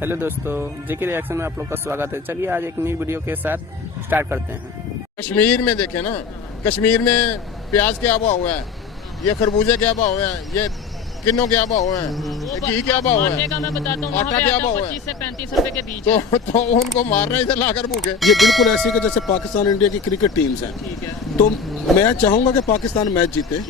Hello दोस्तों, जेके reaction में आप लोग का स्वागत है। चलिए आज एक नई वीडियो के साथ स्टार्ट करते हैं। कश्मीर में देखें ना, कश्मीर में प्याज क्या भाव है, ये खरबूजे क्या भाव है, ये किन्नों क्या भाव है, घी क्या भाव है, मैं बताता हूँ आटा क्या भाव है, 25 से 35 रुपए के बीच तो उनको मारना इधर लाकर भूखे। ये बिल्कुल ऐसे ही कि जैसे पाकिस्तान इंडिया की क्रिकेट टीम्स हैं, तो मैं चाहूंगा कि पाकिस्तान मैच जीते,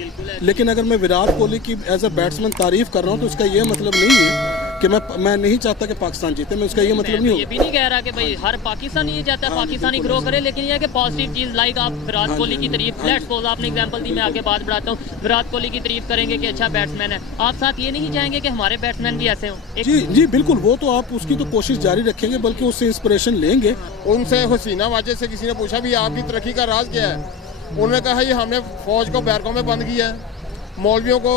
लेकिन अगर मैं विराट कोहली की एज अ बैट्समैन तारीफ कर रहा हूँ तो उसका ये मतलब नहीं है कि मैं नहीं चाहता कि पाकिस्तान जीते। मैं उसका ये मतलब नहीं ये भी नहीं कह रहा कि भाई हर पाकिस्तानी ये चाहता है पाकिस्तानी ग्रो करे, लेकिन ये है कि पॉजिटिव चीज लाइक आप विराट कोहली की तारीफ, लेट्स सपोज आपने एग्जांपल दी, मैं आगे बात बढ़ाता हूँ, विराट कोहली की तारीफ करेंगे कि अच्छा बैट्समैन है, आप साथ ये नहीं चाहेंगे कि हमारे बैट्समैन भी ऐसे हों? जी जी बिल्कुल, वो तो आप उसकी तो कोशिश जारी रखेंगे, बल्कि उससे इंस्पिरेशन लेंगे। उनसे हसीना वाजे से किसी ने पूछा भी आपकी तरक्की का राज क्या है, उन्होंने कहा ये हमने फौज को बैरकों में बंद किया है, मौलवियों को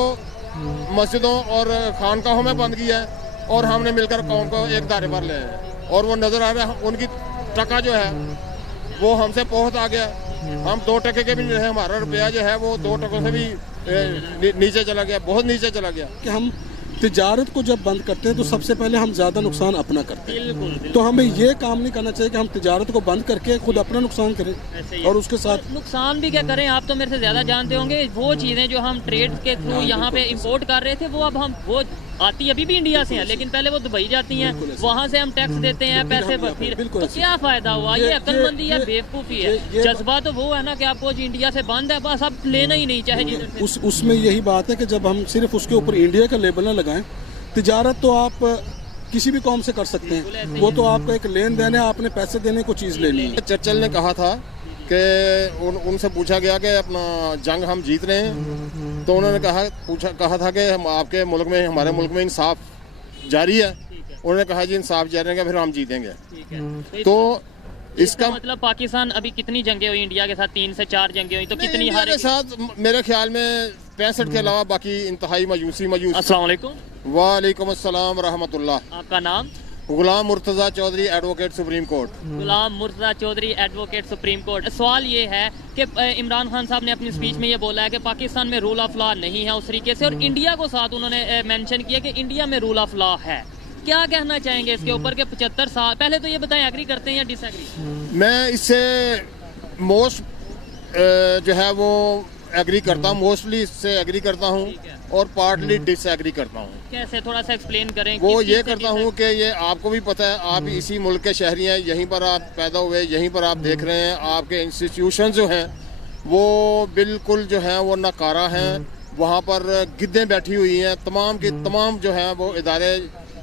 मस्जिदों और खानकाहों में बंद किया है, और हमने मिलकर कौम को एक दायरे पर ले आए। और वो नजर आ रहा है उनकी टका जो है वो हमसे बहुत आ गया, हम 2 टके के भी नहीं रहे, हमारा रुपया जो है वो 2 टकों से भी नीचे चला गया, बहुत नीचे चला गया। कि हम तिजारत को जब बंद करते हैं तो सबसे पहले हम ज्यादा नुकसान अपना करते हैं, तो हमें ये काम नहीं करना चाहिए कि हम तिजारत को बंद करके खुद अपना नुकसान करें और उसके साथ नुकसान भी क्या करें। आप तो मेरे से ज्यादा जानते होंगे, वो चीजें जो हम ट्रेड के थ्रू यहाँ पे इंपोर्ट कर रहे थे वो अब हम वो आती अभी भी इंडिया से है, लेकिन पहले वो दुबई जाती हैं, वहाँ से हम टैक्स देते हैं पैसे, फिर तो क्या फायदा हुआ? ये अक्लमंदी या बेवकूफ़ी है? जज्बा तो वो है ना कि आपको इंडिया से बंद है, बस अब लेना ही नहीं चाहे जिधर से। उसमें यही बात है कि जब हम सिर्फ उसके ऊपर इंडिया का लेबल ना लगाएं, तिजारत तो आप किसी भी कौम से कर सकते हैं, वो तो आपका एक लेन देन है, आपने पैसे देने को चीज़ लेनी है। चर्चिल ने कहा था कि उनसे पूछा गया कि अपना जंग हम जीत रहे हैं, तो उन्होंने कहा था कि हम आपके मुल्क में, हमारे मुल्क में इंसाफ जारी है। उन्होंने कहा जी इंसाफ जारी है, फिर हम जीतेंगे। तो इसका मतलब पाकिस्तान अभी कितनी जंगें हुई इंडिया के साथ? 3 से 4 जंगें हुई, तो कितनी हारे के साथ? मेरे ख्याल में 65 के अलावा बाकी इंतहाई मायूसी। अस्सलाम वालेकुम। वालेकुम अस्सलाम रहमतुल्लाह। आपका नाम? Ghulam Murtaza Chaudhary, advocate Supreme Court. Ghulam Murtaza Chaudhary, advocate Supreme Court. सवाल ये है कि इमरान खान साहब ने अपनी स्पीच में ये बोला है कि पाकिस्तान में रूल ऑफ लॉ नहीं है उस तरीके से, और इंडिया को साथ उन्होंने मेंशन किया कि इंडिया में रूल ऑफ लॉ है। क्या कहना चाहेंगे इसके ऊपर कि 75 साल पहले तो ये बताएं, एग्री करते हैं या डिसएग्री? मैं इससे मोस्ट जो है वो एग्री करता हूँ, मोस्टली इससे एग्री करता हूँ और पार्टली डिसएग्री करता हूँ। कैसे, थोड़ा सा एक्सप्लेन करें। वो ये करता हूँ कि ये आपको भी पता है, आप इसी मुल्क के शहरी हैं, यहीं पर आप पैदा हुए, यहीं पर आप देख रहे हैं आपके इंस्टीट्यूशन जो हैं वो बिल्कुल जो हैं वो नकारा हैं, वहाँ पर गिद्दें बैठी हुई हैं, तमाम की तमाम जो हैं वो इदारे।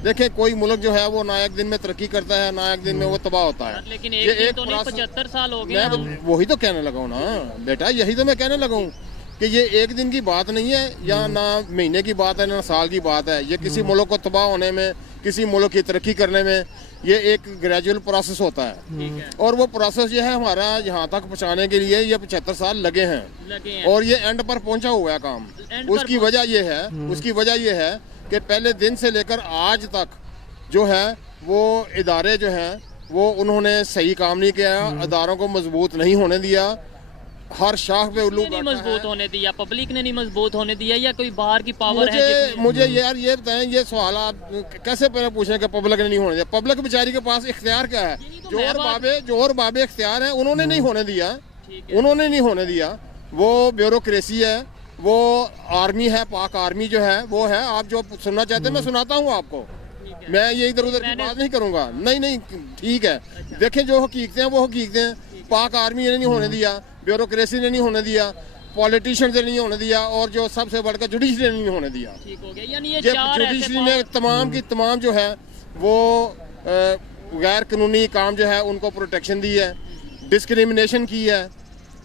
देखिए कोई मुल्क जो है वो ना एक दिन में तरक्की करता है, ना एक दिन में वो तबाह होता है। लेकिन एक तो नहीं, 75 साल हो गए। मैं वही तो कहने लगा हूँ ना बेटा, यही तो मैं कहने लगा हूँ कि ये एक दिन की बात नहीं है, या ना महीने की बात है, ना साल की बात है। ये किसी मुल्क को तबाह होने में, किसी मुल्क की तरक्की करने में ये एक ग्रेजुअल प्रोसेस होता है, और वो प्रोसेस जो है हमारा यहाँ तक पहुँचाने के लिए ये 75 साल लगे हैं, और ये एंड पर पहुँचा हुआ है काम। उसकी वजह ये है कि पहले दिन से लेकर आज तक जो है वो इदारे जो हैं वो उन्होंने सही काम नहीं किया, इदारों को मजबूत नहीं होने दिया, हर शाख पे उल्लू नहीं मजबूत होने दिया, पब्लिक ने नहीं मजबूत होने दिया, या कोई बाहर की पावर है? मुझे यार ये बताएं, ये सवाल आप कैसे पहले पूछें कि पब्लिक ने नहीं होने दिया? पब्लिक बेचारी के पास इख्तियार क्या है? जो और बाबे इख्तियार हैं उन्होंने नहीं होने दिया, उन्होंने नहीं होने दिया। वो ब्यूरोक्रेसी है, वो आर्मी है, पाक आर्मी जो है वो है। आप जो सुनना चाहते हैं मैं सुनाता हूँ आपको, मैं ये इधर उधर की बात नहीं करूँगा। नहीं ठीक है, देखें जो हकीकतें हैं वो हकीकतें हैं। पाक आर्मी ने नहीं होने दिया, ब्यूरोक्रेसी ने नहीं होने दिया, पॉलिटिशियन ने नहीं होने दिया, और जो सबसे बढ़कर जुडिशरी ने नहीं होने दिया। ठीक हो गया, यानी ये जुडिशरी ने तमाम की तमाम जो है वो गैर कानूनी काम जो है उनको प्रोटेक्शन दी है, डिस्क्रिमिनेशन की है,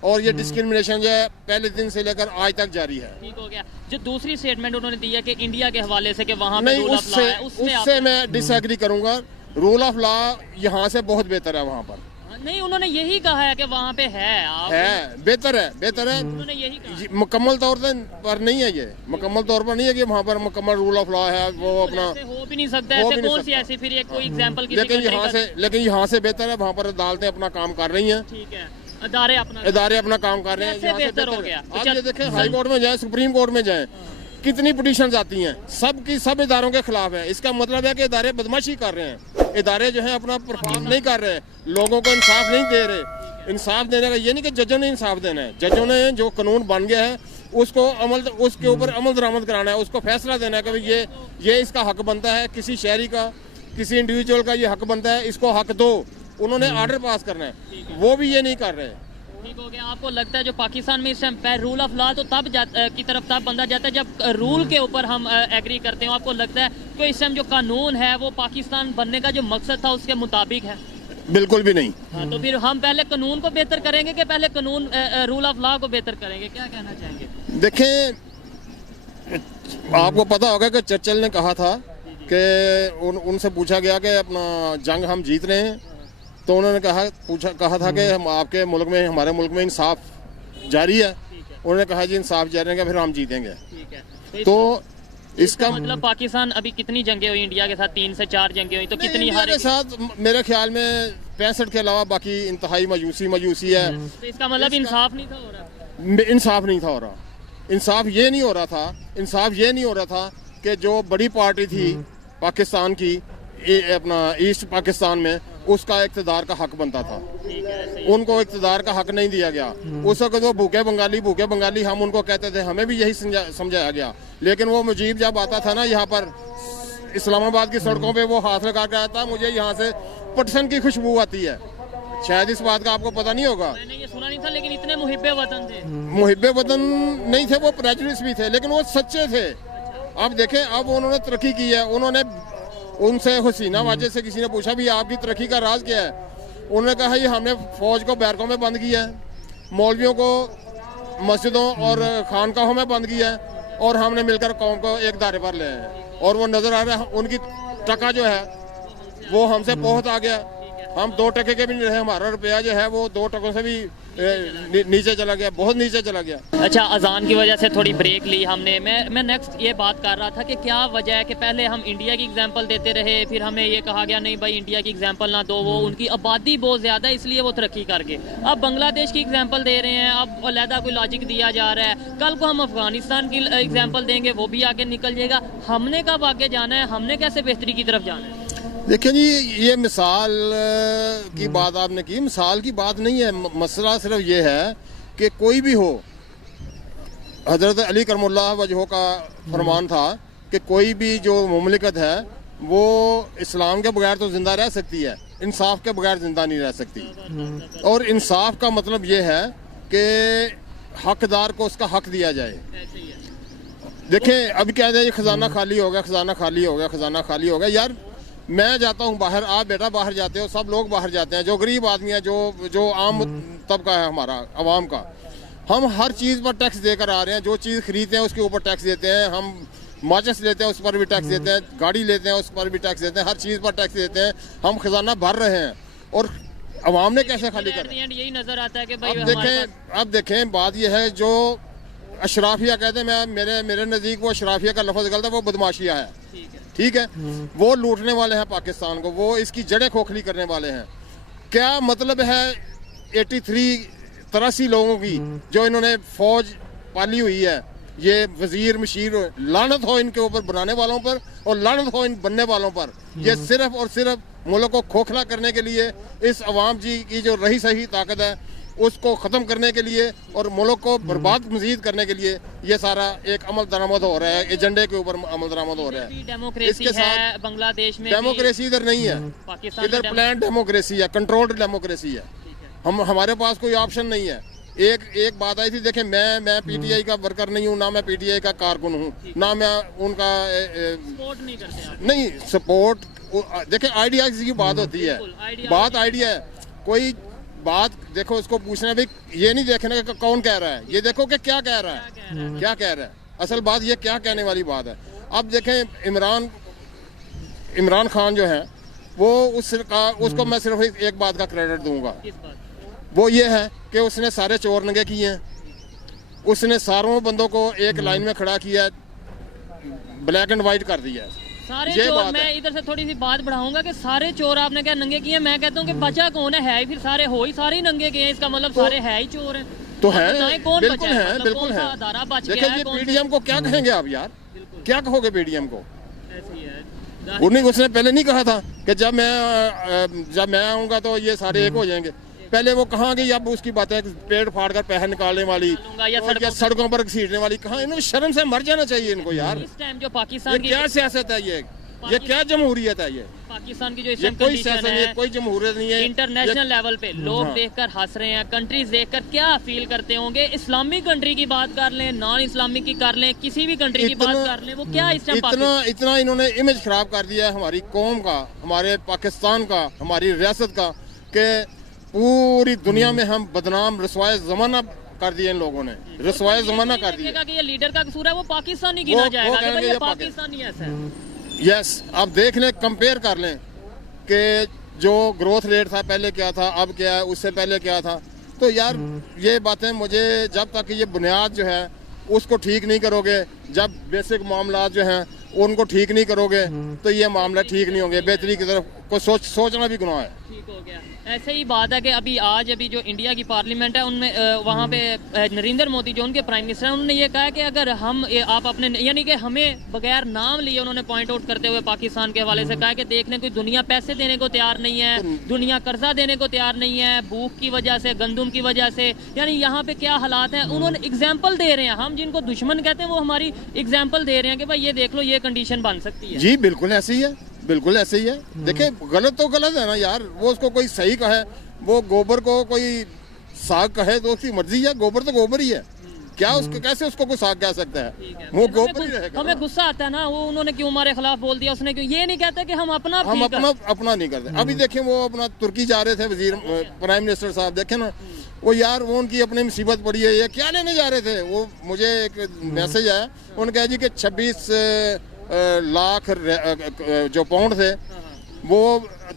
और ये डिस्क्रिमिनेशन जो है पहले दिन से लेकर आज तक जारी है। ठीक हो गया। जो दूसरी स्टेटमेंट उन्होंने दी है कि इंडिया के हवाले से कि वहाँ पे नहीं, रूल ऑफ लॉ है, उससे मैं डिसएग्री करूंगा। रूल ऑफ लॉ यहाँ से बहुत बेहतर है वहाँ पर। नहीं, उन्होंने यही कहा है कि वहाँ पे है बेहतर है। उन्होंने यही कहा। मुकम्मल तौर पर नहीं है, ये मुकम्मल तौर पर नहीं है कि वहाँ पर मुकम्मल रूल ऑफ लॉ है। वो अपना हो भी नहीं सकता, ऐसे कौन सी ऐसी फिर कोई एग्जांपल किसी लेकिन यहाँ से बेहतर है, वहाँ पर अदालतें अपना काम कर रही हैं। ठीक है, इदारे अपना काम कर रहे हैं, बेहतर हो गया। आप ये देखें, हाई कोर्ट में जाए, सुप्रीम कोर्ट में जाए, कितनी पिटीशन आती हैं, सब की सब इदारों के खिलाफ है। इसका मतलब है कि इदारे बदमाशी कर रहे हैं, इदारे जो है अपना परफॉर्म नहीं कर रहे, लोगों को इंसाफ नहीं दे रहे। इंसाफ देने का ये नहीं कि जजों ने इंसाफ देना है, जजों ने जो कानून बन गया है उसको उसके ऊपर अमल दरामद कराना है, उसको फैसला देना है कि भाई ये इसका हक बनता है, किसी शहरी का, किसी इंडिविजुअल का ये हक बनता है, इसको हक दो। उन्होंने ऑर्डर पास करना है, वो भी ये नहीं कर रहे। ठीक हो गया। आपको लगता है जो पाकिस्तान में इस टाइम रूल ऑफ लॉ तो तब की तरफ तब बंदा जाता है जब रूल के ऊपर हम एग्री करते हैं। आपको लगता है कि इस टाइम जो कानून है वो पाकिस्तान बनने का जो मकसद था उसके मुताबिक है? बिल्कुल भी नहीं। हाँ, तो फिर हम पहले कानून को बेहतर करेंगे कि पहले कानून रूल ऑफ लॉ को बेहतर करेंगे? क्या कहना चाहेंगे? देखें, आपको पता होगा कि चर्चिल ने कहा था कि उनसे पूछा गया कि अपना जंग हम जीत रहे हैं, तो उन्होंने कहा था कि हम आपके मुल्क में, हमारे मुल्क में इंसाफ जारी है। उन्होंने कहा जी इंसाफ जारी है, फिर हम जीतेंगे। तो इसका मतलब पाकिस्तान अभी कितनी जंगें हुई इंडिया के साथ? 3 से 4 जंगें हुई, तो कितनी इंडिया के साथ मेरे ख्याल में 65 के अलावा बाकी इंतहाई मायूसी है। तो इसका मतलब इंसाफ नहीं था हो रहा? इंसाफ नहीं था हो रहा। इंसाफ ये नहीं हो रहा था, इंसाफ ये नहीं हो रहा था कि जो बड़ी पार्टी थी पाकिस्तान की, अपना ईस्ट पाकिस्तान में, उसका इक़्तिदार का हक बनता था, उनको इक़्तिदार का हक नहीं दिया गया। उस वक्त वो भूखे बंगाली हम उनको कहते थे, हमें भी यही समझाया गया। लेकिन वो मुजीब जब आता था ना यहाँ पर इस्लामाबाद की सड़कों पे, वो हाथ लगा के आता, मुझे यहाँ से पटसन की खुशबू आती है। शायद इस बात का आपको पता नहीं होगा। मैंने ये सुना नहीं था, लेकिन इतने मुहिब्बे वतन थे। मुहिब्बे वतन नहीं थे, वो प्रेजुडिस भी थे, लेकिन वो सच्चे थे। अब देखें, अब उन्होंने तरक्की की है। उन्होंने उनसे हसीना वाजे से किसी ने पूछा भी आपकी तरक्की का राज क्या है? उन्होंने कहा ये हमने फौज को बैरकों में बंद किया है, मौलवियों को मस्जिदों और खानकाहों में बंद किया है, और हमने मिलकर कौम को एक दायरे पर ले आए हैं। और वो नजर आ रहा है, उनकी टका जो है वो हमसे बहुत आ गया। हम 2 टके के भी नहीं रहे, हमारा रुपया जो है वो 2 टकों से भी नीचे चला गया, बहुत नीचे चला गया। अच्छा, अजान की वजह से थोड़ी ब्रेक ली हमने। मैं नेक्स्ट ये बात कर रहा था कि क्या वजह है कि पहले हम इंडिया की एग्जांपल देते रहे, फिर हमें ये कहा गया नहीं भाई इंडिया की एग्जांपल ना दो, वो उनकी आबादी बहुत ज़्यादा है इसलिए वो तरक्की कर गए। अब बांग्लादेश की एग्जांपल दे रहे हैं, अब अलहदा कोई लॉजिक दिया जा रहा है। कल को हम अफगानिस्तान की एग्जाम्पल देंगे, वो भी आगे निकल जाएगा। हमने कब आगे जाना है? हमने कैसे बेहतरी की तरफ जाना है? देखिए जी, ये मिसाल की बात आपने की, मिसाल की बात नहीं है। मसला सिर्फ ये है कि कोई भी हो, हजरत अली करमुल्लाह वजह का फरमान था कि कोई भी जो मुमलिकत है वो इस्लाम के बगैर तो जिंदा रह सकती है, इंसाफ के बगैर जिंदा नहीं रह सकती। और इंसाफ का मतलब ये है कि हकदार को उसका हक दिया जाए। देखें, अभी क्या है, खजाना खाली हो गया, खजाना खाली हो गया, खजाना खाली हो गया। यार मैं जाता हूँ बाहर, आप बेटा बाहर जाते हो, सब लोग बाहर जाते हैं, जो गरीब आदमी है, जो आम तबका है हमारा अवाम का, हम हर चीज़ पर टैक्स देकर आ रहे हैं। जो चीज़ खरीदते हैं उसके ऊपर टैक्स देते हैं, हम माचिस लेते हैं उस पर भी टैक्स देते हैं, गाड़ी लेते हैं उस पर भी टैक्स देते हैं, हर चीज़ पर टैक्स देते हैं। हम खजाना भर रहे हैं और अवाम ने कैसे खाली कर? यही नजर आता है कि भाई अब देखें बात यह है, जो अशराफिया कहते हैं, मेरे नज़दीक वो अशराफिया का लफ्ज़ गलत है, वो बदमाशिया है। ठीक है, वो लूटने वाले हैं पाकिस्तान को, वो इसकी जड़ें खोखली करने वाले हैं। क्या मतलब है 83 लोगों की जो इन्होंने फौज पाली हुई है, ये वजीर मशीर, लानत हो इनके ऊपर बनाने वालों पर और लानत हो इन बनने वालों पर। ये सिर्फ और सिर्फ मुल्क को खोखला करने के लिए, इस अवाम जी की जो रही सही ताकत है उसको ख़त्म करने के लिए और मुल्क को बर्बाद मजीद करने के लिए ये सारा एक अमल दरामद हो रहा है, एजेंडे के ऊपर अमल दरामद हो रहा है। इसके साथ बांग्लादेश में डेमोक्रेसी इधर नहीं है, इधर प्लान डेमोक्रेसी है, कंट्रोल्ड डेमोक्रेसी है। हमारे पास कोई ऑप्शन नहीं है। एक बात आई थी, देखें मैं पीटीआई का वर्कर नहीं हूँ, ना मैं पीटीआई का कारकुन हूँ, ना मैं उनका सपोर्ट नहीं करते। नहीं सपोर्ट, देखें आइडिया की बात होती है, बात आइडिया है। कोई बात देखो, उसको पूछना भी, ये नहीं देखना कि कौन कह रहा है, ये देखो कि क्या कह रहा है, क्या कह रहा है। असल बात ये क्या कहने वाली बात है। अब देखें इमरान खान जो है वो उसको मैं सिर्फ एक बात का क्रेडिट दूंगा, वो ये है कि उसने सारे चोर नंगे किए हैं, उसने सारों बंदों को एक लाइन में खड़ा किया, ब्लैक एंड वाइट कर दिया है। सारे चोर, मैं इधर से थोड़ी सी बात बढ़ाऊंगा कि सारे चोर आपने क्या नंगे किए? मैं कहता हूँ कि बचा कौन है ही फिर सारे हो ही सारे ही नंगे किए, इसका मतलब सारे है ही चोर हैं। तो है, कौन बिल्कुल बचा है, बिल्कुल है। देखिए ये पीडीएम को क्या कहेंगे आप यार, क्या कहोगे पीडीएम को? ऐसे ही है। उन्हें उसने पहले नहीं कहा था कि जब मैं आऊंगा तो ये सारे एक हो जाएंगे। पहले वो कहाँ गई, अब उसकी बातें पेड़ फाड़ कर पैसे निकालने वाली या और सड़कों पर घसीटने वाली, कहाँ? इन्हें शर्म से मर जाना चाहिए इनको यार। इस टाइम जो ये पाकिस्तान की क्या सियासत है, ये क्या जमहूरियत है? ये पाकिस्तान की जो इस ये टाइम कोई कंडीशन सियासत नहीं है, है, कोई जमहूरियत नहीं है। इंटरनेशनल लेवल पे लोग हाँ। देखकर हंस रहे हैं, कंट्रीज देखकर क्या फील करते होंगे? इस्लामिक कंट्री की बात कर लें, नॉन इस्लामिक की कर लें, किसी भी कंट्री की बात कर लें, वो क्या इस टाइम इतना इन्होंने इमेज खराब कर दिया है हमारी कौम का, हमारे पाकिस्तान का, हमारी रियासत का, कि पूरी दुनिया में हम बदनाम रसवाए जमाना कर दिए इन लोगों ने, रसवाए जमाना कर दिया। कि ये लीडर का कसूर है, वो पाकिस्तानी गिना जाएगा कि भाई ये पाकिस्तानी ऐसा है। यस, आप देख लें, कंपेयर कर लें कि जो ग्रोथ रेट था पहले क्या था, अब क्या है, उससे पहले क्या था। तो यार ये बातें मुझे, जब तक ये बुनियाद जो है उसको ठीक नहीं करोगे, जब बेसिक मामला जो हैं उनको ठीक नहीं करोगे तो ये मामला ठीक नहीं होंगे। बेहतरी की तरफ को सोचना भी गुनाह है। ठीक हो गया। ऐसे ही बात है कि अभी जो इंडिया की पार्लियामेंट है उनमें वहाँ पे नरेंद्र मोदी जो उनके प्राइम मिनिस्टर हैं, उन्होंने ये कहा कि अगर आप अपने, यानी कि हमें बगैर नाम लिए उन्होंने पॉइंट आउट करते हुए पाकिस्तान के हवाले से कहा कि देखने कोई दुनिया पैसे देने को तैयार नहीं है, दुनिया कर्जा देने को तैयार नहीं है, भूख की वजह से, गंदुम की वजह से, यानी यहाँ पे क्या हालात हैं उन्होंने एग्जाम्पल दे रहे हैं। हम जिनको दुश्मन कहते हैं वो हमारी एग्जाम्पल दे रहे हैं कि भाई ये देख लो, ये कंडीशन बन सकती है। जी बिल्कुल ऐसे ही है, बिल्कुल ऐसे ही है। देखिए गलत तो गलत है ना यार, वो उसको कोई सही कहे, वो गोबर को कोई साग कहे तो उसकी मर्जी है, गोबर तो गोबर ही है। क्या उसको, कैसे उसको कोई साग कह सकता है? वो गोबर ही रहेगा। हमें गुस्सा आता है ना, वो उन्होंने क्यों हमारे खिलाफ बोल दिया, उसने क्यों, ये नहीं कहता कि हम अपना नहीं करते। अभी देखें वो अपना तुर्की जा रहे थे वजीर प्राइम मिनिस्टर साहब, देखे ना वो यार, वो उनकी अपनी मुसीबत पड़ी है, ये क्या लेने जा रहे थे? वो मुझे एक मैसेज आया, उन्होंने कहा जी कि 26 लाख जो पाउंड थे वो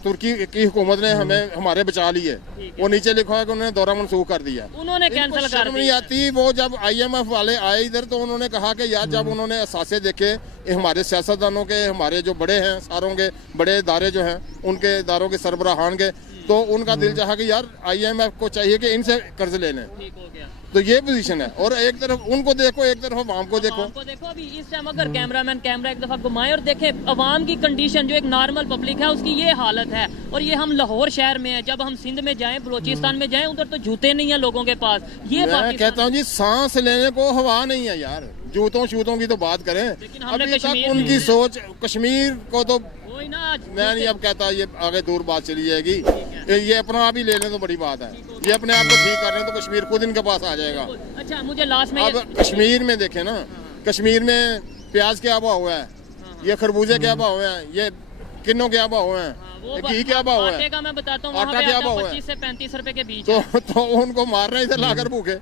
तुर्की की हुकूमत ने हमारे बचा लिए। वो नीचे लिखा है कि उन्होंने दौरा मनसूख कर दिया, उन्होंने कैंसिल कर नहीं आती। वो जब IMF वाले आए इधर तो उन्होंने कहा कि यार जब उन्होंने असासे देखे हमारे सियासतदानों के, हमारे जो बड़े हैं सारों के बड़े इदारे जो हैं उनके इदारों के सरबराहान के, तो उनका दिल चाहा कि यार IMF को चाहिए कि इनसे कर्ज ले लें। तो ये पोजीशन है। और एक तरफ उनको देखो, एक तरफ अवाम को देखो। अभी इस टाइम अगर कैमरामैन कैमरा एक दफा घुमाए और देखे अवाम की कंडीशन, जो एक नॉर्मल पब्लिक है उसकी ये हालत है। और ये हम लाहौर शहर में है, जब हम सिंध में जाएं, बलोचिस्तान में जाएं, उधर तो जूते नहीं है लोगों के पास। ये मैं कहता हूँ जी, सांस लेने को हवा नहीं है यार। जूतों शूतों की तो बात करें, अभी तक उनकी सोच, कश्मीर को तो मैं नहीं अब कहता, ये आगे दूर बात चली जाएगी। ये अपना आप ही ले लें तो बड़ी बात है। ये अपने आप को ठीक कर रहे हैं तो कश्मीर खुद इनके पास आ जाएगा। अच्छा, मुझे लास्ट में अब कश्मीर में देखें ना, कश्मीर में प्याज क्या भाव हुआ है, ये खरबूजे क्या भाव हुए हैं, ये किन्नों क्या भाव हुए हैं, घी क्या भाव हुआ है, मैं बताता हूँ, आटा क्या भाव है, 25 से 35 रुपए के बीच। तो उनको मार रहे हैं इधर लाकर भूखे,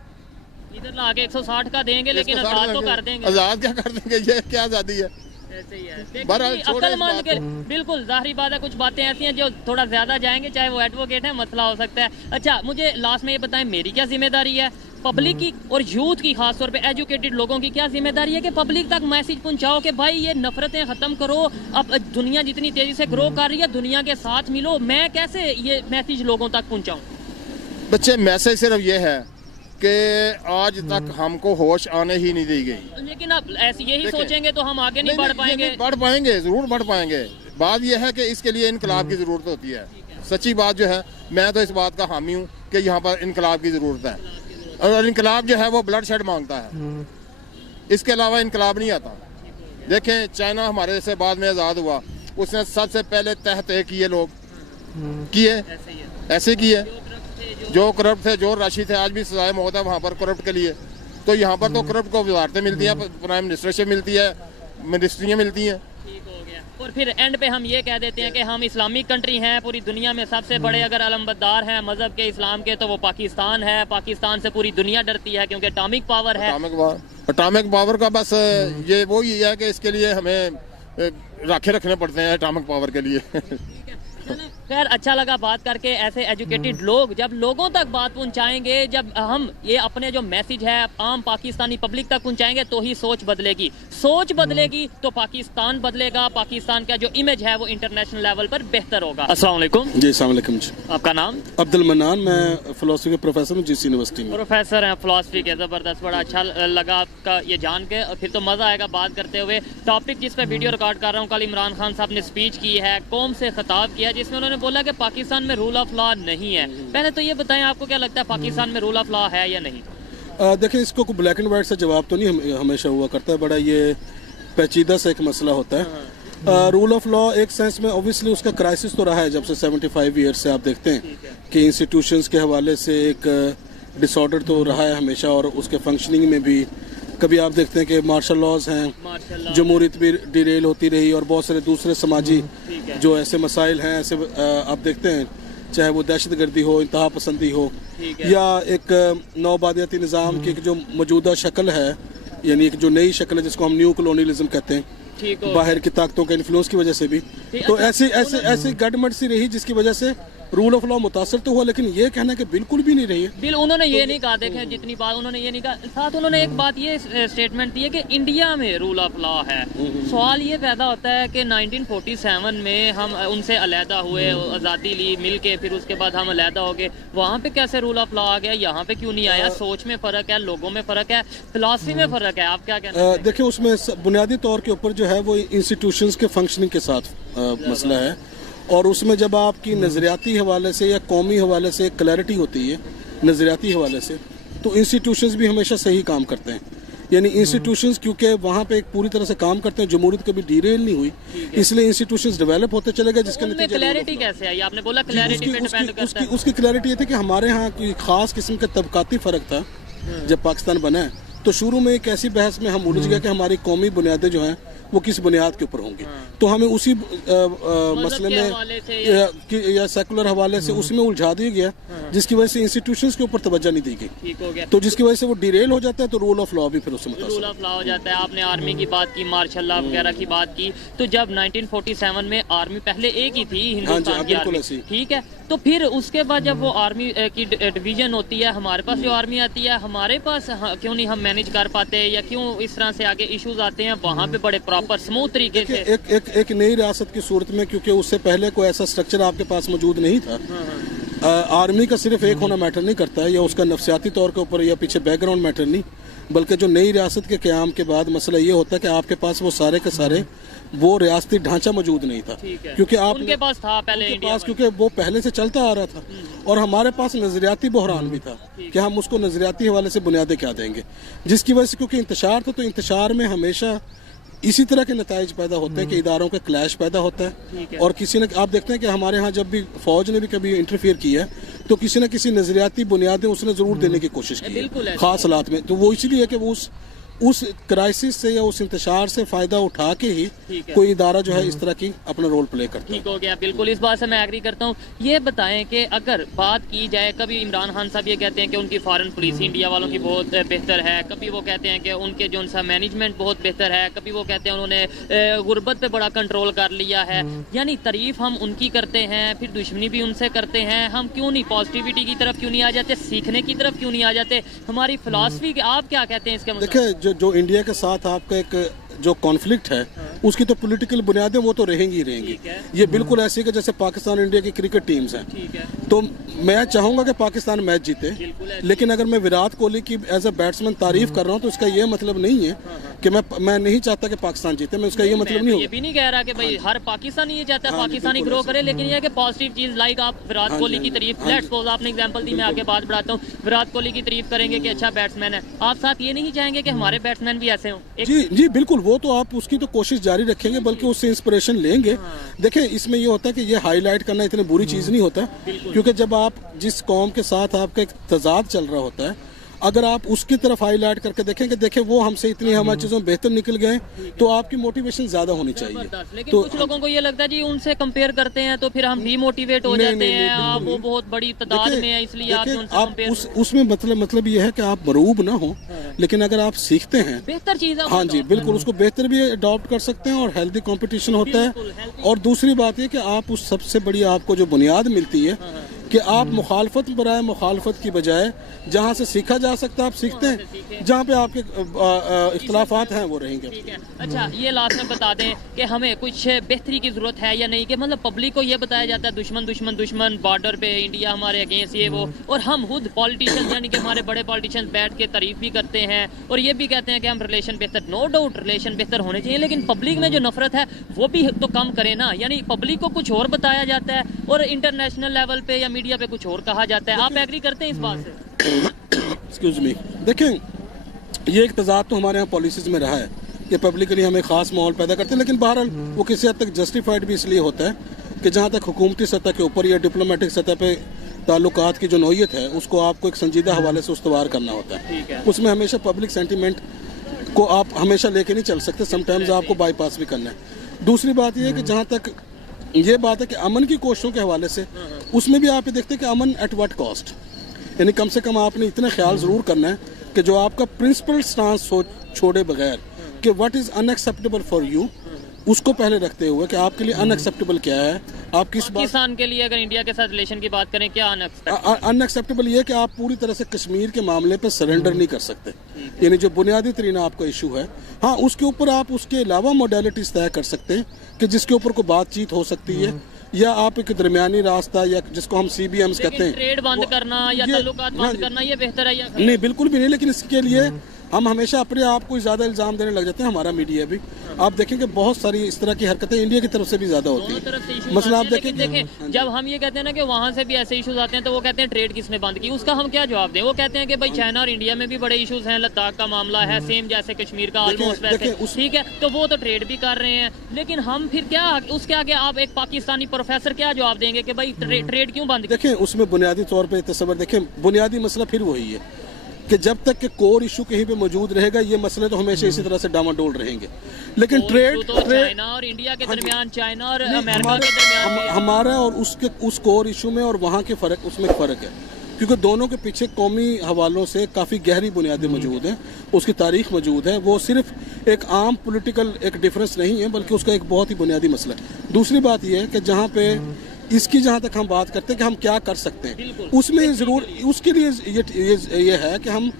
इधर लाके 160 का देंगे, लेकिन आजाद तो कर देंगे। आजाद क्या कर देंगे? ये क्या आजादी है? ऐसे ही है। अक्लमंद के बिल्कुल जाहिर बात है, कुछ बातें ऐसी हैं जो थोड़ा ज्यादा जाएंगे, चाहे वो एडवोकेट है, मसला हो सकता है। अच्छा, मुझे लास्ट में ये बताएं, मेरी क्या जिम्मेदारी है, पब्लिक की और यूथ की, खासतौर पे एजुकेटेड लोगों की क्या जिम्मेदारी है कि पब्लिक तक मैसेज पहुंचाओ कि भाई ये नफरतें खत्म करो। अब दुनिया जितनी तेजी से ग्रो कर रही है, दुनिया के साथ मिलो। मैं कैसे ये मैसेज लोगों तक पहुंचाऊं? बच्चे, मैसेज सिर्फ ये है कि आज तक हमको होश आने ही नहीं दी गई। लेकिन अब ऐसे यही सोचेंगे तो हम आगे नहीं बढ़ पाएंगे। बढ़ पाएंगे, जरूर बढ़ पाएंगे। बात यह है कि इसके लिए इनकलाब की जरूरत होती है। सच्ची बात जो है, मैं तो इस बात का हामी हूँ कि यहाँ पर इनकलाब की जरूरत है। और इनकलाब जो है वो ब्लड शेड मांगता है, इसके अलावा इनकलाब नहीं आता। देखें, चाइना हमारे से बाद में आज़ाद हुआ, उसने सबसे पहले तय किए लोग किए, ऐसे किए। जो करप्ट थे, जो राशि थे, आज भी सजाए मौत है वहाँ पर करप्ट के लिए। तो यहाँ पर तो करप्ट को वजारतें मिलती हैं, प्राइम मिनिस्टरशिप मिलती है, मिनिस्ट्रियाँ मिलती हैं। ठीक हो गया। और फिर एंड पे हम ये कह देते हैं कि हम इस्लामिक कंट्री हैं, पूरी दुनिया में सबसे बड़े अगर अलमबरदार हैं मजहब के, इस्लाम के, तो वो पाकिस्तान है। पाकिस्तान से पूरी दुनिया डरती है क्योंकि एटॉमिक पावर है। एटॉमिक पावर का बस ये वो ही है कि इसके लिए हमें राखे रखने पड़ते हैं एटॉमिक पावर के लिए। खैर अच्छा लगा बात करके। ऐसे एजुकेटेड लोग जब लोगों तक बात पहुंचाएंगे, जब हम ये अपने जो मैसेज है आम पाकिस्तानी पब्लिक तक पहुंचाएंगे तो ही सोच बदलेगी। सोच बदलेगी तो पाकिस्तान बदलेगा, पाकिस्तान का जो इमेज है वो इंटरनेशनल लेवल पर बेहतर होगा। अस्सलाम वालेकुम जी, अस्सलाम वालेकुम जी। आपका नाम? अब्दुल मन्नान, मैं फिलोसफी के प्रोफेसर हूँ जीसी यूनिवर्सिटी में। प्रोफेसर हैं फिलोसफी के, ज़बरदस्त, बड़ा अच्छा लगा आपका ये जान के। फिर तो मज़ा आएगा बात करते हुए। टॉपिक जिस पर वीडियो रिकॉर्ड कर रहा हूँ, कल इमरान खान साहब ने स्पीच की है, कौम से खिताब किया, जिसमें उन्होंने बोला कि पाकिस्तान में रूल ऑफ लॉ नहीं है। पहले तो ये बताएं, आपको क्या लगता है पाकिस्तान में रूल ऑफ लॉ है या नहीं? देखिए, इसको कोई ब्लैक एंड वाइट से जवाब तो नहीं हमेशा हुआ करता है, बड़ा ये पेचीदा सा एक मसला होता है। रूल ऑफ लॉ एक सेंस में ऑब्वियसली उसका क्राइसिस तो रहा है जब से 75 ईयर से। आप देखते हैं कि इंस्टीट्यूशंस के हवाले से एक डिसऑर्डर तो रहा है हमेशा, और उसके फंक्शनिंग में भी कभी आप देखते हैं कि मार्शल लॉज हैं, जमहूरियत भी डिरेल होती रही, और बहुत सारे दूसरे समाजी जो ऐसे मसाइल हैं, ऐसे आप देखते हैं, चाहे वो दहशतगर्दी हो, इंतहा पसंदी हो, या एक नौबादियाती निज़ाम की जो मौजूदा शक्ल है, यानी एक जो नई शक्ल है जिसको हम न्यू कॉलोनियलिज्म कहते हैं, बाहर की ताकतों के इन्फ्लुएंस की वजह से भी, तो ऐसी गडमट सी रही जिसकी वजह से रूल ऑफ लॉ मुतासर तो हुआ, लेकिन ये कहना कि बिल्कुल भी नहीं रही है। उन्होंने ये नहीं कहा, देखें जितनी बात उन्होंने ये नहीं कहा, साथ उन्होंने एक बात ये स्टेटमेंट दी है कि इंडिया में रूल ऑफ लॉ है। सवाल ये पैदा होता है कि 1947 में हम उनसे अलहदा हुए, आज़ादी ली मिल के, फिर उसके बाद हम अलहदा हो गए, वहाँ पे कैसे रूल ऑफ लॉ आ गया, यहाँ पे क्यों नहीं आया? सोच में फ़र्क है, लोगों में फ़र्क है, फिलॉसफी में फ़र्क है। आप क्या कहना हैं? देखिए, उसमें बुनियादी तौर के ऊपर जो है वो इंस्टीट्यूशंस के फंक्शनिंग के साथ मसला है, और उसमें जब आपकी नज़रियाती हवाले से या कौमी हवाले से क्लैरिटी होती है, नज़रियाती हवाले से, तो इंस्टीट्यूशंस भी हमेशा सही काम करते हैं। यानी इंस्टीट्यूशंस क्योंकि वहाँ पे एक पूरी तरह से काम करते हैं, जमहूरियत कभी डीरेल नहीं हुई, इसलिए इंस्टीट्यूशंस डेवलप होते चले गए, जिसका नतीजा क्लैरिटी कैसे आई? आपने बोला क्लैरिटी पे डिपेंड करता है। उसकी क्लैरिटी ये थी कि हमारे यहाँ कोई खास किस्म का तबकाती फ़र्क था जब पाकिस्तान बना है, तो शुरू में एक ऐसी बहस में हम उलझ गए कि हमारी कौमी बुनियादें जो हैं वो किस बुनियाद के ऊपर होंगी, तो हमें उसी मसले में या सेकुलर हवाले से उसमें उलझा दिया गया, जिसकी वजह से इंस्टीट्यूशंस के ऊपर तवज्जो नहीं दी गई, तो जिसकी वजह से वो डिरेल हो जाता है, तो रूल ऑफ लॉ भी फिर उससे मुतासिर रूल ऑफ लॉ हो जाता है। आपने आर्मी की बात की, मार्शल लॉ वगैरह की बात की, तो जब 1947 में आर्मी पहले एक ही थी, हिंदुस्तान की आर्मी, ठीक है, तो फिर उसके बाद जब वो आर्मी की डिवीजन होती है, हमारे पास जो आर्मी आती है, हमारे पास क्यों नहीं हम मैनेज कर पाते, या क्यों इस तरह से आगे इश्यूज आते हैं वहाँ पे बड़े प्रॉपर स्मूथ तरीके से? एक नई रियासत की सूरत में, क्योंकि उससे पहले कोई ऐसा स्ट्रक्चर आपके पास मौजूद नहीं था, आर्मी का सिर्फ एक होना मैटर नहीं करता है, या उसका नफसियाती तौर के ऊपर या पीछे बैकग्राउंड मैटर नहीं, बल्कि जो नई रियासत के क़याम के बाद मसला ये होता है कि आपके पास वो सारे के सारे वो रियासती ढांचा मौजूद नहीं था, क्योंकि आप उनके पास था पहले, इंडिया पास, क्योंकि वो पहले से चलता आ रहा था, और हमारे पास नजरियाती बहरान भी था कि हम उसको नजरियाती हवाले से बुनियादें क्या देंगे, जिसकी वजह से क्योंकि इंतशार था, तो इंतशार में हमेशा इसी तरह के नताइज पैदा होते हैं कि इदारों का क्लैश पैदा होता है, और किसी ने, आप देखते हैं कि हमारे यहाँ जब भी फौज ने भी कभी इंटरफियर किया है, तो किसी न किसी नजरियाती बुनियादें उसने जरूर देने की कोशिश की है खास हालात में, तो वो इसीलिए कि वो उस क्राइसिस से या उस इंतशार से फायदा उठा के ही कोई इदारा जो है इस तरह की अपना रोल प्ले करता है। ठीक हो गया, बिल्कुल इस बात से मैं एग्री करता हूँ। ये बताएं कि अगर बात की जाए, कभी इमरान खान साहब ये कहते हैं कि उनकी फॉरेन पॉलिसी इंडिया वालों की बहुत बेहतर है, कभी वो कहते हैं कि उनके जो उनका मैनेजमेंट बहुत बेहतर है, कभी वो कहते हैं उन्होंने गुर्बत पे बड़ा कंट्रोल कर लिया है। यानी तारीफ हम उनकी करते हैं, फिर दुश्मनी भी उनसे करते हैं, हम क्यों नहीं पॉजिटिविटी की तरफ क्यों नहीं आ जाते, सीखने की तरफ क्यों नहीं आ जाते, हमारी फिलॉसफी आप क्या कहते हैं इसके मतलब? देखिए, जो इंडिया के साथ आपका एक जो कॉन्फ्लिक्ट है, उसकी तो पॉलिटिकल बुनियादें वो तो रहेंगी ही रहेंगी। ये बिल्कुल ऐसे कि जैसे पाकिस्तान इंडिया की क्रिकेट टीम्स हैं, तो मैं चाहूंगा कि पाकिस्तान मैच जीते, लेकिन अगर मैं विराट कोहली की एज ए बैट्समैन तारीफ कर रहा हूँ, तो इसका ये मतलब नहीं है कि मैं नहीं चाहता कि पाकिस्तान जीते, मैं उसका ये मतलब नहीं होगा। ये भी नहीं कह रहा कि भाई हर पाकिस्तानी ये चाहता है पाकिस्तानी ग्रो करे, लेकिन ये कि पॉजिटिव चीज लाइक आप विराट कोहली की तारीफ, लेट्स सपोज आपने एग्जांपल दी, मैं आगे बात बढ़ाता हूँ, विराट कोहली की तारीफ करेंगे कि अच्छा बैट्समैन है, आप साथ ये नहीं चाहेंगे कि हमारे बैट्समैन भी ऐसे हों? जी बिल्कुल, वो तो आप उसकी तो कोशिश जारी रखेंगे, बल्कि उससे इंस्पिरेशन लेंगे। देखिए, इसमें ये होता है कि ये हाईलाइट करना इतनी बुरी चीज़ नहीं होता, क्योंकि जब आप जिस कौम के साथ आपका एक तजाद चल रहा होता है, अगर आप उसकी तरफ हाईलाइट करके देखें कि देखें वो हमसे इतनी हमारी चीज़ों में बेहतर निकल गए, तो आपकी मोटिवेशन ज़्यादा होनी चाहिए। लेकिन तो कुछ लोगों को ये लगता है जी उनसे कंपेयर करते हैं तो फिर हम डीमोटिवेट हो जाते हैं, आप वो बहुत बड़ी तादाद में है इसलिए आप उनसे कंपेयर। उसमें मतलब ये है कि आप मरूब ना हो, लेकिन अगर आप सीखते हैं बेहतर चीज़ है। हाँ जी बिल्कुल, उसको बेहतर भी अडॉप्ट कर सकते हैं और हेल्दी कंपटीशन होता है। और दूसरी बात ये कि आप उस सबसे बड़ी आपको जो बुनियाद मिलती है कि आप मुखालफत बराए मुखालफत की बजाय जहाँ से सीखा जा सकता है आप सीखते हैं, जहाँ पे आपके इख्तलाफात हैं वो रहेंगे। ठीक है। अच्छा ये लास्ट में बता दें कि हमें कुछ बेहतरी की ज़रूरत है या नहीं, कि मतलब पब्लिक को ये बताया जाता है दुश्मन दुश्मन दुश्मन बॉर्डर पे इंडिया हमारे अगेंस्ट ये वो, और हम खुद पॉलिटिशियन यानी कि हमारे बड़े पॉलिटिशियन बैठ के तारीफ भी करते हैं और ये भी कहते हैं कि हम रिलेशन बेहतर, नो डाउट रिलेशन बेहतर होने चाहिए, लेकिन पब्लिक में जो नफरत है वो भी तो कम करे ना। यानी पब्लिक को कुछ और बताया जाता है और इंटरनेशनल लेवल पे या मीडिया पे कुछ और कहा जाता है। आप एग्री करते हैं इस बात से? एक्सक्यूज मी, देखें ये एक तजाद तो हमारे यहाँ पॉलिसीज में रहा है कि पब्लिकली हमें ख़ास माहौल पैदा करते हैं, लेकिन बहरहाल वो किसी हद तक जस्टिफाइड भी इसलिए होता है कि जहाँ तक हुकूमती सतह के ऊपर या डिप्लोमेटिक सतह पे ताल्लुकात की जो नौयत है उसको आपको एक संजीदा हवाले से उस्तवार करना होता है। उसमें हमेशा पब्लिक सेंटीमेंट को आप हमेशा लेके नहीं चल सकते, समटाइम्स आपको बाईपास भी करना है। दूसरी बात यह है कि जहाँ तक ये बात है कि अमन की कोशिशों के हवाले से, उसमें भी आप ये देखते हैं कि अमन एट व्हाट कॉस्ट, यानी कम से कम आपने इतना ख्याल ज़रूर करना है कि जो आपका प्रिंसिपल स्टांस छोड़े बगैर कि what is unacceptable for you, उसको पहले रखते हुए कि आपके लिए अनएक्सेप्टेबल क्या है, आप किस पाकिस्तान के लिए अगर इंडिया के साथ रिलेशन की बात करें क्या अनएक्सेप्टेबल ये कि आप पूरी तरह से कश्मीर के मामले पे सरेंडर नहीं कर सकते, यानी जो बुनियादी तरीन आपका इशू है, हाँ उसके ऊपर आप उसके अलावा मोडेलिटीज तय कर सकते हैं कि जिसके ऊपर कोई बातचीत हो सकती है, या आप एक दरमियानी रास्ता या जिसको हम CBMs कहते हैं, ट्रेड बंद करना या ताल्लुकात बंद करना ये बेहतर है या नहीं? बिल्कुल भी नहीं, लेकिन इसके लिए हम हमेशा अपने आप को ज़्यादा इल्ज़ाम देने लग जाते हैं। हमारा मीडिया भी आप देखेंगे बहुत सारी इस तरह की हरकतें इंडिया की तरफ से भी ज़्यादा होती है। मसला आप देखें जब हम ये कहते हैं ना कि वहाँ से भी ऐसे इश्यूज आते हैं तो वो कहते हैं ट्रेड किसने बंद की, उसका हम क्या जवाब दें? वो कहते हैं कि भाई चाइना और इंडिया में भी बड़े इशूज हैं, लद्दाख का मामला है सेम जैसे कश्मीर का ऑलमोस्ट वैसे, ठीक है, तो वो तो ट्रेड भी कर रहे हैं, लेकिन हम फिर क्या उसके आगे आप एक पाकिस्तानी प्रोफेसर क्या जवाब देंगे कि भाई ट्रेड क्यों बंद? देखें उसमें बुनियादी तौर पर तस्वर देखें, बुनियादी मसला फिर वही है कि जब तक के कोर इशू कहीं पे मौजूद रहेगा ये मसले तो हमेशा इसी तरह से डामाडोल रहेंगे। लेकिन ट्रेड तो चाइना और इंडिया के दरमियान, चाइना और अमेरिका के दरमियान हमारा और उसके उस कोर इशू में और वहाँ के फ़र्क, उसमें फ़र्क है, क्योंकि दोनों के पीछे कौमी हवालों से काफ़ी गहरी बुनियादें मौजूद हैं, उसकी तारीख मौजूद है। वो सिर्फ एक आम पॉलिटिकल एक डिफरेंस नहीं है, बल्कि उसका एक बहुत ही बुनियादी मसला है। दूसरी बात यह है कि जहाँ पे इसकी जहाँ तक हम बात करते हैं कि हम क्या कर सकते हैं, उसमें ज़रूर उसके लिए ये है कि हम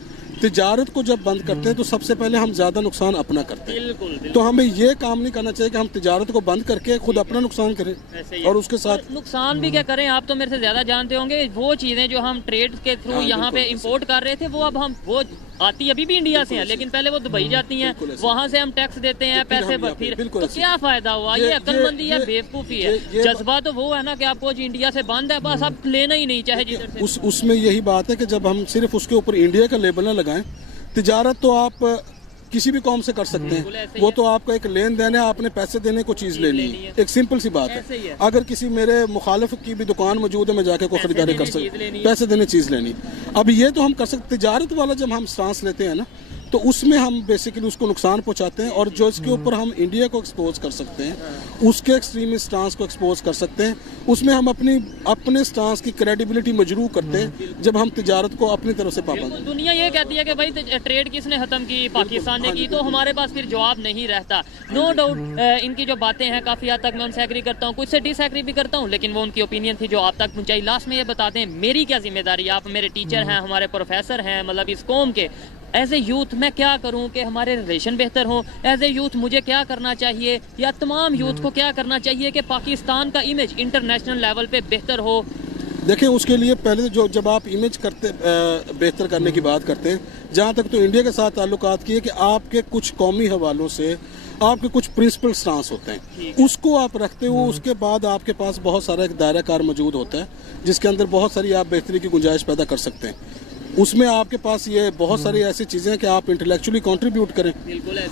तिजारत को जब बंद करते हैं तो सबसे पहले हम ज़्यादा नुकसान अपना करते हैं। तो हमें ये काम नहीं करना चाहिए कि हम तिजारत को बंद करके खुद अपना नुकसान करें और उसके साथ नुकसान भी क्या करें। आप तो मेरे से ज़्यादा जानते होंगे, वो चीज़ें जो हम ट्रेड के थ्रू यहाँ पे इंपोर्ट कर रहे थे वो अब हम वो आती अभी भी इंडिया से है, लेकिन पहले वो दुबई जाती हैं, वहाँ से हम टैक्स देते हैं पैसे फिर तो क्या फायदा हुआ? ये अक्लमंदी है, बेवकूफ़ी है। जज्बा तो वो है ना कि आपको इंडिया से बंद है, बस आप लेना ही नहीं चाहे जिधर से। उसमें यही बात है कि जब हम सिर्फ उसके ऊपर इंडिया का लेबल ना लगाएं, तिजारत तो आप किसी भी कौम से कर सकते हैं, वो तो आपका एक लेन देन है, आपने पैसे देने को चीज़ लेनी है, एक सिंपल सी बात है। अगर किसी मेरे मुखालिफ की भी दुकान मौजूद है, मैं जाके कोई खरीदारी कर सकता, पैसे देने चीज़ लेनी। अब ये तो हम कर सकते, तिजारत वाला जब हम स्टांस लेते हैं ना तो उसमें हम बेसिकली उसको नुकसान पहुंचाते हैं, और जो इसके ऊपर हम इंडिया को एक्सपोज कर सकते हैं, उसके एक्सट्रीमिस्ट स्टांस को एक्सपोज कर सकते हैं, उसमें हम अपने स्टांस की क्रेडिबिलिटी मजरू करते हैं जब हम तिजारत को अपनी तरफ से पाबंद। दुनिया ये कहती है कि भाई ट्रेड किसने खत्म की, पाकिस्तान ने की, तो हमारे पास फिर जवाब नहीं रहता। नो डाउट इनकी जो बातें हैं काफ़ी हद तक मैं उनसे एग्री करता हूँ, कुछ से डिसएग्री भी करता हूँ, लेकिन वो उनकी ओपिनियन थी जो आप तक पहुँचाई। लास्ट में ये बता दें मेरी क्या जिम्मेदारी, आप मेरे टीचर हैं, हमारे प्रोफेसर हैं, मतलब इस कौम के, एज ए यूथ मैं क्या करूं कि हमारे रिलेशन बेहतर हो? एज ए यूथ मुझे क्या करना चाहिए, या तमाम यूथ को क्या करना चाहिए कि पाकिस्तान का इमेज इंटरनेशनल लेवल पे बेहतर हो? देखें उसके लिए पहले जो जब आप इमेज करते बेहतर करने की बात करते हैं, जहाँ तक तो इंडिया के साथ ताल्लुकात की है कि आपके कुछ कौमी हवालों से आपके कुछ प्रिंसिपल स्टांस होते हैं, उसको आप रखते हो, उसके बाद आपके पास बहुत सारा एक दायरा कार मौजूद होता है जिसके अंदर बहुत सारी आप बेहतरी की गुंजाइश पैदा कर सकते हैं। उसमें आपके पास ये बहुत सारी ऐसी चीज़ें हैं कि आप इंटेलेक्चुअली कंट्रीब्यूट करें।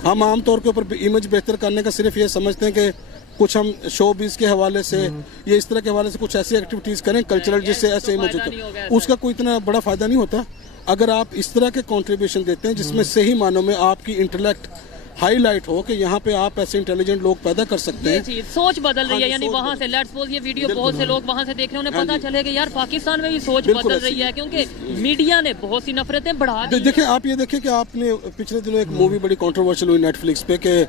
हम आम तौर के ऊपर इमेज बेहतर करने का सिर्फ ये समझते हैं कि कुछ हम शोबिज़ के हवाले से या इस तरह के हवाले से कुछ ऐसी एक्टिविटीज़ करें कल्चरल जिससे ऐसे इमेज होता, उसका कोई इतना बड़ा फ़ायदा नहीं होता। अगर आप इस तरह के कंट्रीब्यूशन देते हैं जिसमें सही मानों में आपकी इंटेलेक्ट हाईलाइट हो कि यहाँ पे आप ऐसे इंटेलिजेंट लोग पैदा कर सकते ये हैं। चीज सोच बदल रही है, हाँ, यानी सोच वहाँ से लेट्स सपोज ये वीडियो बहुत से लोग वहाँ से देख रहे हैं, उन्हें पता चलेगा यार पाकिस्तान में भी सोच बिल्कुल बदल रही है, क्योंकि मीडिया ने बहुत सी नफरतें बढ़ा दी। देखिए, आप ये देखिए कि आपने पिछले दिनों एक मूवी बड़ी कंट्रोवर्शियल हुई नेटफ्लिक्स पे कि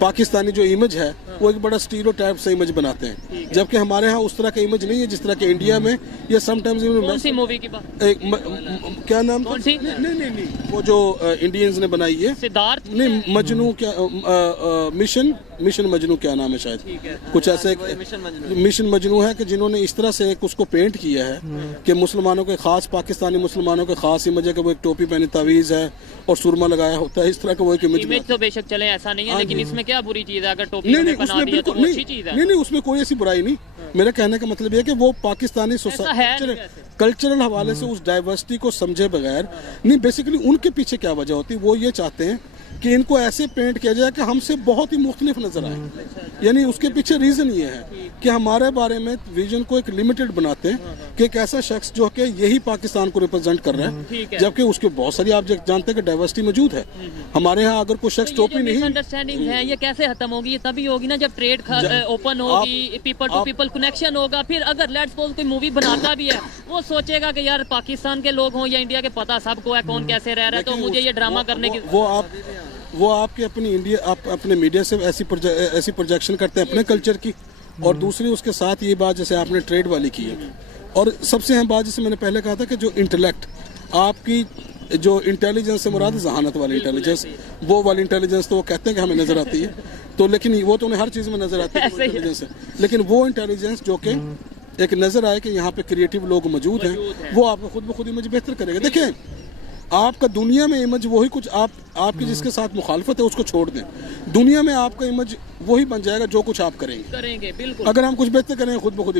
पाकिस्तानी जो इमेज है वो एक बड़ा स्टीरियोटाइप से इमेज बनाते हैं, जबकि हमारे यहाँ उस तरह का इमेज नहीं है जिस तरह के इंडिया में या समटाइम्स। कौन सी मूवी की बात? क्या नाम था? कौन सी? नहीं, वो जो इंडियंस ने बनाई है, सिद्धार्थ नहीं, मजनू क्या, मिशन मजनू क्या नाम है शायद, कुछ ऐसे मिशन मजनू है कि जिन्होंने इस तरह से एक उसको पेंट किया है कि मुसलमानों के खास, पाकिस्तानी मुसलमानों के खास इमेज है कि वो एक टोपी पहने, तावीज़ है और सुरमा लगाया होता है, इस तरह का वो एक इमेज तो बेशक चले ऐसा नहीं है, लेकिन इसमें क्या बुरी चीज है? अगर टोपी नहीं, बना उसमें दी है तो बिल्कुल अच्छी चीज है। नहीं, उसमें कोई ऐसी बुराई नहीं। मेरा कहने का मतलब ये है कि वो पाकिस्तानी सोसाइटी कल्चरल हवाले से उस डाइवर्सिटी को समझे बगैर नहीं, बेसिकली उनके पीछे क्या वजह होती है, वो ये चाहते हैं कि इनको ऐसे पेंट किया जाए कि हमसे बहुत ही मुख्तलिफ नजर आए। यानी उसके पीछे रीजन ये है कि हमारे बारे में विजन को एक लिमिटेड बनाते हैं कि एक ऐसा शख्स जो कि यही पाकिस्तान को रिप्रेजेंट कर रहा है, जबकि उसके बहुत सारी आप जानते हैं कि डाइवर्सिटी मौजूद है। हमारे यहाँ अगर कोई शख्स टोपी नहीं, अंडरस्टैंडिंग है, ये कैसे खत्म होगी? ये तभी होगी ना जब ट्रेड ओपन होगी, पीपल टू पीपल कनेक्शन होगा। फिर अगर लेट्स सपोज कोई मूवी बनाता भी है, वो सोचेगा कि यार पाकिस्तान के लोग हों या इंडिया के, पता सबको है कौन कैसे रह रहा है, तो मुझे ये ड्रामा करने की वो आपके अपनी इंडिया, आप अपने मीडिया से ऐसी प्रोजेक्शन करते हैं अपने कल्चर की, और दूसरी उसके साथ ये बात जैसे आपने ट्रेड वाली की है, और सबसे अहम बात जैसे मैंने पहले कहा था कि जो इंटेलेक्ट, आपकी जो इंटेलिजेंस से मुराद जहानत वाली इंटेलिजेंस, वो वाली इंटेलिजेंस तो वो कहते हैं कि हमें नजर आती है, तो लेकिन वो तो उन्हें हर चीज़ में नजर आती है इंटेलिजेंस है, लेकिन वो इंटेलिजेंस जो कि एक नजर आए कि यहाँ पे क्रिएटिव लोग मौजूद हैं, वो आपको खुद ब खुद इमेज बेहतर करेगा। देखिए, आपका दुनिया में इमेज वही कुछ आपकी जिसके साथ मुखालफत है उसको छोड़ दें, दुनिया में आपका इमेज वही बन जाएगा जो कुछ आप करेंगे। बिल्कुल। अगर हम कुछ बेहतर करेंगे खुद ब खुद